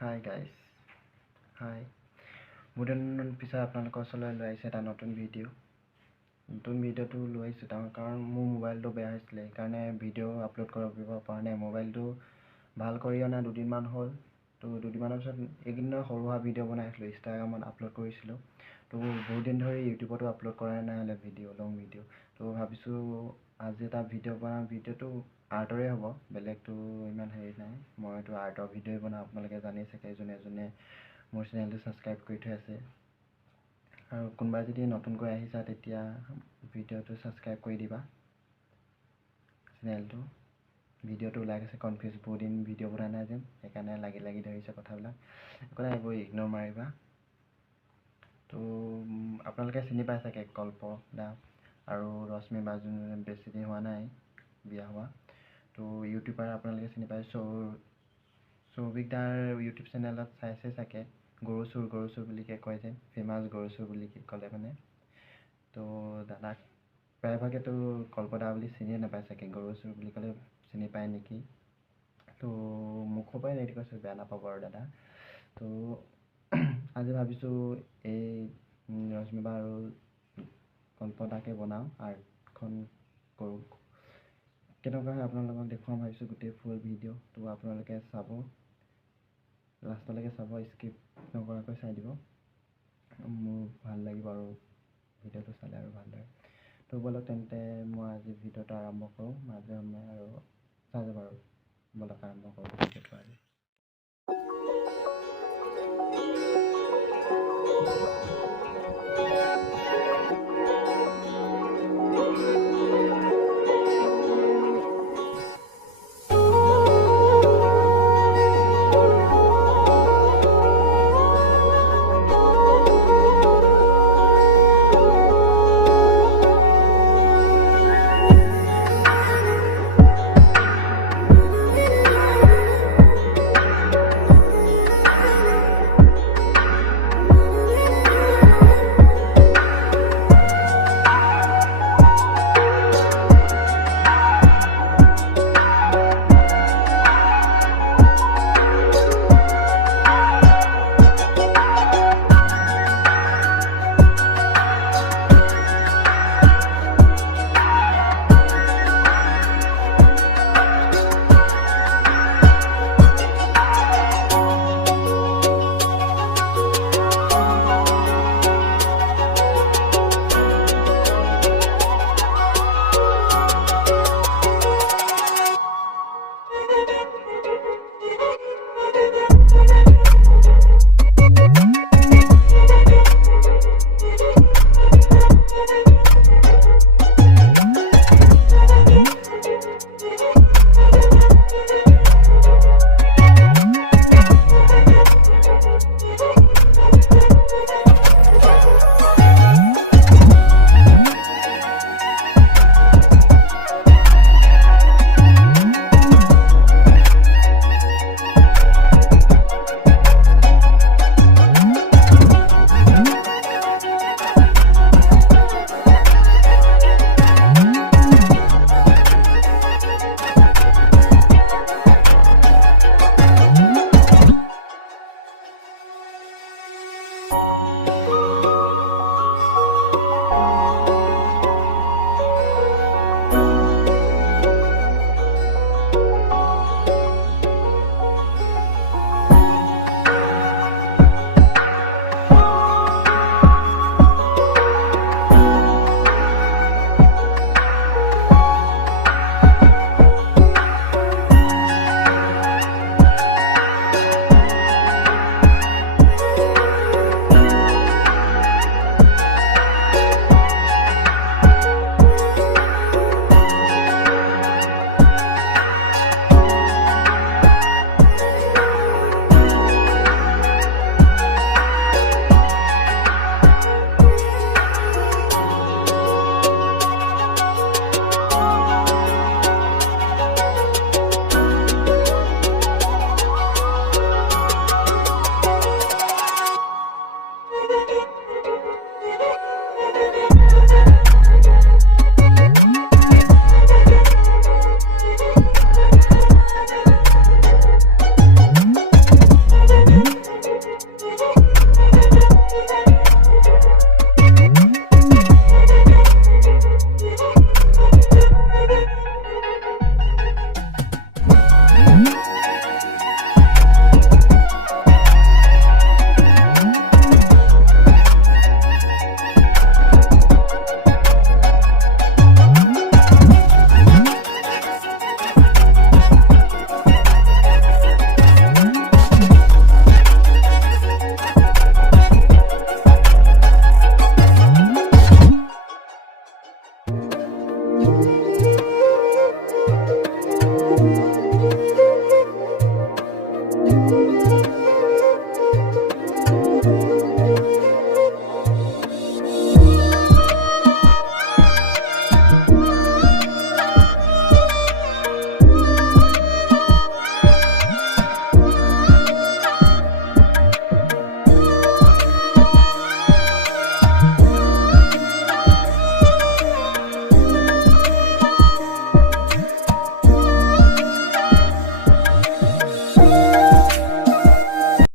Hi guys. Hi. Mudun pisa apnalokor osorloi loi aise eta notun video. Notun video tu loi aise karon মোৰ মোবাইলটো বেয়া হৈছিলে কাৰণে video upload কৰিব পৰা নাই মোবাইলটো ভাল কৰি অনা দুদিনমান হ'ল তো দুদিনমানৰ পিছত একদিনৰ সৰুৱা ভিডিও বনাইছিলো ইনষ্টাগ্ৰামত আপলোড কৰিছিলো তো বহুত দিন ধৰি ইউটিউবতো আপলোড কৰা নাই হলে ভিডিও লং ভিডিও তো ভাবিছো আজি এটা ভিডিও বনাম ভিডিওটো আৰ্টৰে হ'ব বেলেগটো ইমান হেৰি নাই মইতো আৰ্টৰ ভিডিও বনাও আপোনালোকে জানি চাগে যোনে মোৰ চেনেলটো সাবস্ক্ৰাইব কৰি থৈ আছে আৰু কোনবা যদি নতুনকৈ আহিছা তেতিয়া ভিডিওটো সাবস্ক্ৰাইব কৰি দিবা চেনেলটো ভিডিওটো লাইক আছে কনফিউজ বহুত দিন ভিডিও বনাই নাই যেন সেইকাৰণে লাগি ধৰিছে কথাবিলাক একো নাই এইবোৰ ইগনোৰ মাৰিবা তো আপোনালোকে চিনি পাই চাগে কল্প দা আৰু ৰশ্মি বা যোন বেছি দিন হোৱা নাই বিয়া হোৱা তো ইউটিউবাৰ আপোনালোকে চিনি পাই সৌভিক দাৰ ইউটিউব চেনেলত চাইছে চাগে গৰু চুৰ বুলিকে কয় যে ফেমাছ গৰু চুৰ বুলি ক'লে মানে তো দাদাক প্ৰায়ভাগেতো কল্পদা বুলি চিনিয়ে নাপায় চাগে গৰু চুৰ বুলি ক'লে চিনি পায় নেকি তো মুখৰ পৰাই ৰেডি কৈছোঁ বেয়া নাপাব আৰু দাদা তো আজি ভাবিছোঁ এই ৰশ্মিবা আৰু কল্পদাকে বনাওঁ আৰ্টখন কৰোঁ কেনেকুৱা হয় আপোনালোকক দেখুৱাম ভাবিছোঁ গোটেই ফুল ভিডিও তো আপোনালোকে চাব লাষ্টলৈকে চাব স্কিপ নকৰাকৈ চাই দিব মোৰ ভাল লাগিব আৰু ভিডিওটো চালে আৰু ভালদৰে তো বলক তেন্তে মই আজি ভিডিওটো আৰম্ভ কৰোঁ মাজে সময়ে আৰু চাই যাব আৰু বলক আৰম্ভ কৰোঁ ভিডিওটো আজি